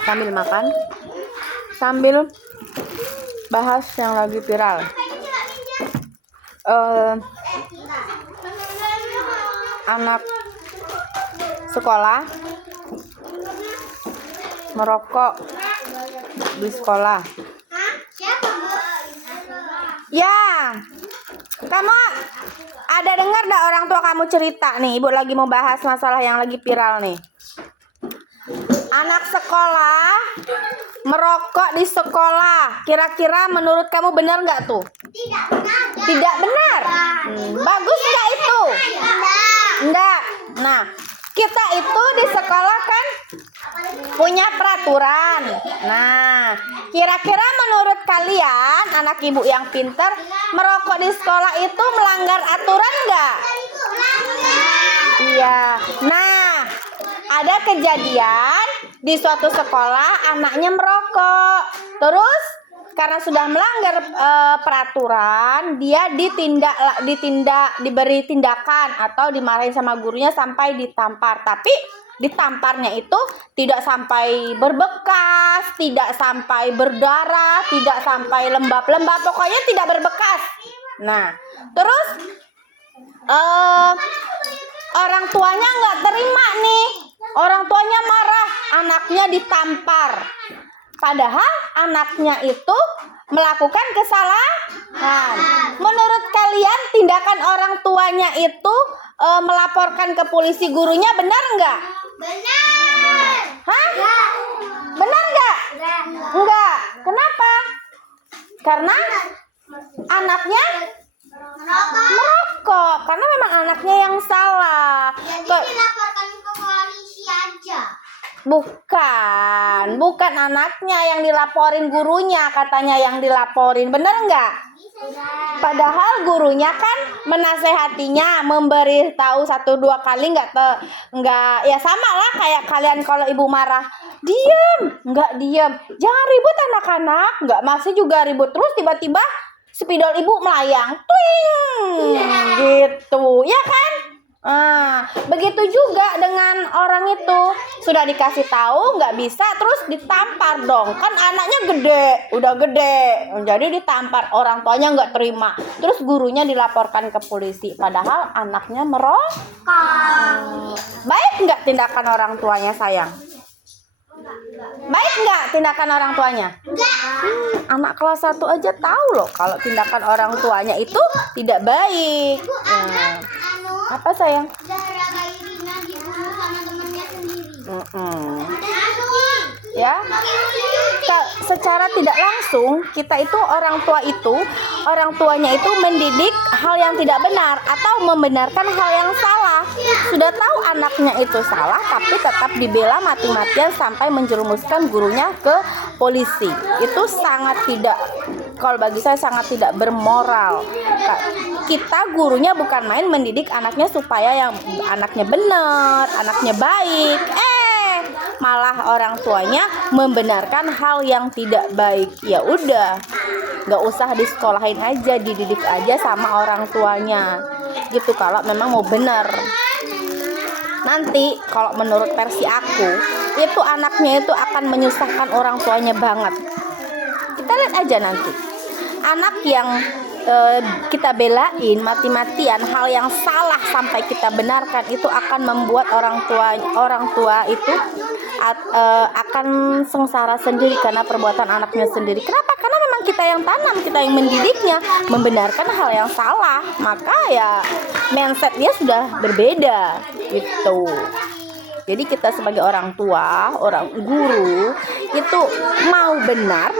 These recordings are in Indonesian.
Sambil makan, sambil bahas yang lagi viral. Anak sekolah merokok di sekolah. Ya, kamu ada dengar gak orang tua kamu cerita nih? Ibu lagi mau bahas masalah yang lagi viral nih. Anak sekolah merokok di sekolah. Kira-kira menurut kamu benar nggak tuh? Tidak benar. Tidak benar. Bagus nggak itu? Enggak. Nah, kita itu di sekolah kan punya peraturan. Nah, kira-kira menurut kalian, anak ibu yang pintar, merokok di sekolah itu melanggar aturan nggak? Iya. Nah, ada kejadian di suatu sekolah anaknya merokok. Terus karena sudah melanggar peraturan, dia diberi tindakan atau dimarahin sama gurunya sampai ditampar. Tapi ditamparnya itu tidak sampai berbekas, tidak sampai berdarah, tidak sampai lembab-lembab, pokoknya tidak berbekas. Nah, terus orang tuanya nggak terima nih. Orang tuanya marah, anaknya ditampar. Padahal anaknya itu melakukan kesalahan. Menurut kalian tindakan orang tuanya itu melaporkan ke polisi gurunya benar nggak? Benar. Hah? Benar nggak? Enggak. Kenapa? Karena anaknya merokok. Karena memang anaknya yang salah. Jadi dilaporkan ke polisi aja. Bukan anaknya yang dilaporin, gurunya katanya yang dilaporin. Bener nggak? Padahal gurunya kan menasehatinya, memberi tahu 1-2 kali nggak ya sama lah kayak kalian kalau ibu marah, nggak diem, jangan ribut anak-anak, nggak masih juga ribut terus, tiba-tiba spidol ibu melayang, twing, gitu, ya kan? Begitu juga dengan orang itu, sudah dikasih tahu nggak bisa, terus ditampar dong, kan anaknya udah gede, jadi ditampar, orang tuanya nggak terima, terus gurunya dilaporkan ke polisi, padahal anaknya merokok. Baik nggak tindakan orang tuanya, sayang? Baik nggak tindakan orang tuanya? Anak kelas 1 aja tahu loh kalau tindakan orang tuanya itu tidak baik. Apa sayang? Zahra Irina dibunuh sama temannya sendiri. Ya, secara tidak langsung kita itu orang tuanya itu mendidik hal yang tidak benar atau membenarkan hal yang salah. Sudah tahu anaknya itu salah, tapi tetap dibela mati-matian sampai menjerumuskan gurunya ke polisi. Itu kalau bagi saya sangat tidak bermoral. Kita gurunya bukan main mendidik anaknya supaya yang anaknya benar, anaknya baik. Malah orang tuanya membenarkan hal yang tidak baik. Ya udah, nggak usah disekolahin aja, dididik aja sama orang tuanya. Gitu kalau memang mau benar. Nanti kalau menurut versi aku, itu anaknya itu akan menyusahkan orang tuanya banget. Kita lihat aja nanti. Anak yang kita belain mati-matian hal yang salah sampai kita benarkan, itu akan membuat orang tua itu akan sengsara sendiri karena perbuatan anaknya sendiri. Kenapa? Karena memang kita yang tanam, kita yang mendidiknya membenarkan hal yang salah, maka ya mindsetnya sudah berbeda gitu. Jadi kita sebagai orang tua, orang guru itu mau benar,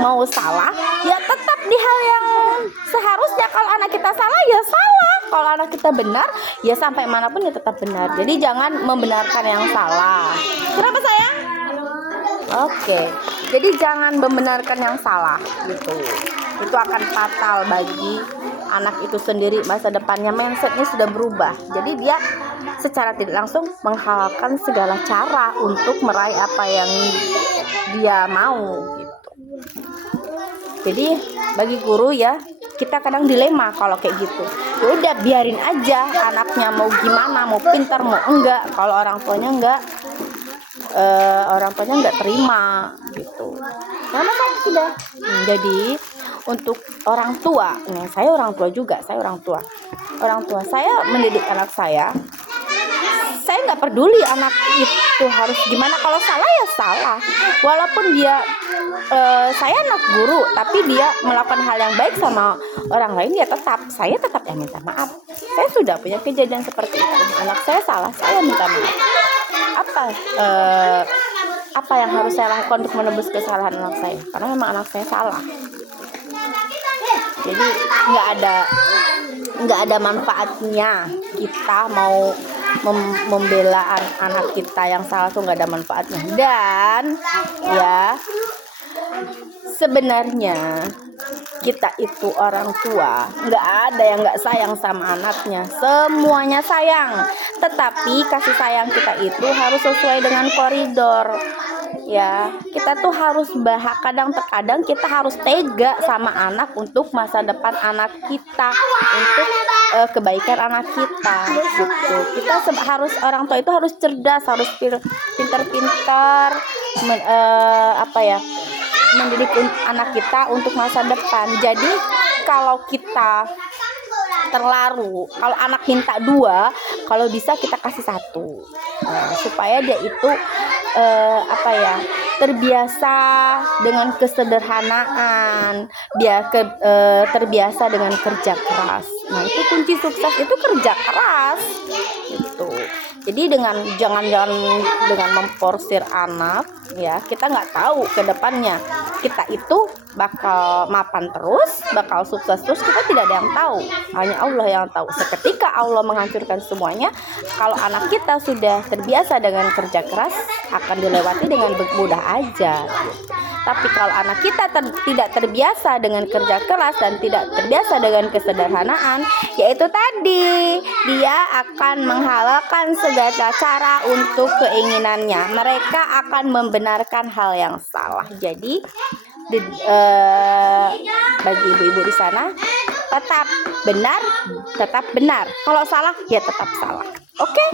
mau salah, ya tetap di hal yang seharusnya. Kalau anak kita salah, ya salah. Kalau anak kita benar, ya sampai manapun ya tetap benar. Jadi jangan membenarkan yang salah. Kenapa sayang? Oke, jadi jangan membenarkan yang salah gitu. Itu akan fatal bagi anak itu sendiri. Masa depannya mindsetnya sudah berubah. Jadi dia secara tidak langsung menghalalkan segala cara untuk meraih apa yang dia mau gitu. Jadi bagi guru ya, kita kadang dilema kalau kayak gitu. Ya udah biarin aja anaknya mau gimana, mau pintar mau enggak. Kalau orang tuanya enggak terima gitu. Karena kan sudah. Jadi untuk orang tua, nih saya orang tua juga, orang tua saya mendidik anak saya nggak peduli anak itu harus gimana. Kalau salah ya salah, walaupun dia saya anak guru tapi dia melakukan hal yang baik sama orang lain, ya saya tetap yang minta maaf. Saya sudah punya kejadian seperti itu, anak saya salah, saya minta maaf. Apa yang harus saya lakukan untuk menebus kesalahan anak saya, karena memang anak saya salah. Jadi nggak ada manfaatnya kita mau membela anak kita yang salah, tuh nggak ada manfaatnya. Dan ya sebenarnya kita itu orang tua, nggak ada yang nggak sayang sama anaknya, semuanya sayang. Tetapi kasih sayang kita itu harus sesuai dengan koridor. Ya, kita tuh harus terkadang kita harus tega sama anak untuk masa depan anak kita, untuk kebaikan anak kita gitu. Kita harus, orang tua itu harus cerdas, harus pintar-pintar mendidik anak kita untuk masa depan. Jadi kalau kita terlalu, kalau anak minta 2, kalau bisa kita kasih 1, supaya dia itu terbiasa dengan kesederhanaan, terbiasa dengan kerja keras. Nah, itu kunci sukses, itu kerja keras gitu. Jadi jangan dengan memforsir anak, ya kita nggak tahu ke depannya kita itu bakal mapan terus, bakal sukses terus, kita tidak ada yang tahu, hanya Allah yang tahu. Seketika Allah menghancurkan semuanya. Kalau anak kita sudah terbiasa dengan kerja keras, akan dilewati dengan mudah aja gitu. Tapi kalau anak kita tidak terbiasa dengan kerja keras dan tidak terbiasa dengan kesederhanaan, yaitu tadi dia akan menghalalkan segala cara untuk keinginannya. Mereka akan membenarkan hal yang salah. Jadi bagi ibu-ibu di sana, tetap benar. Kalau salah ya tetap salah. Oke?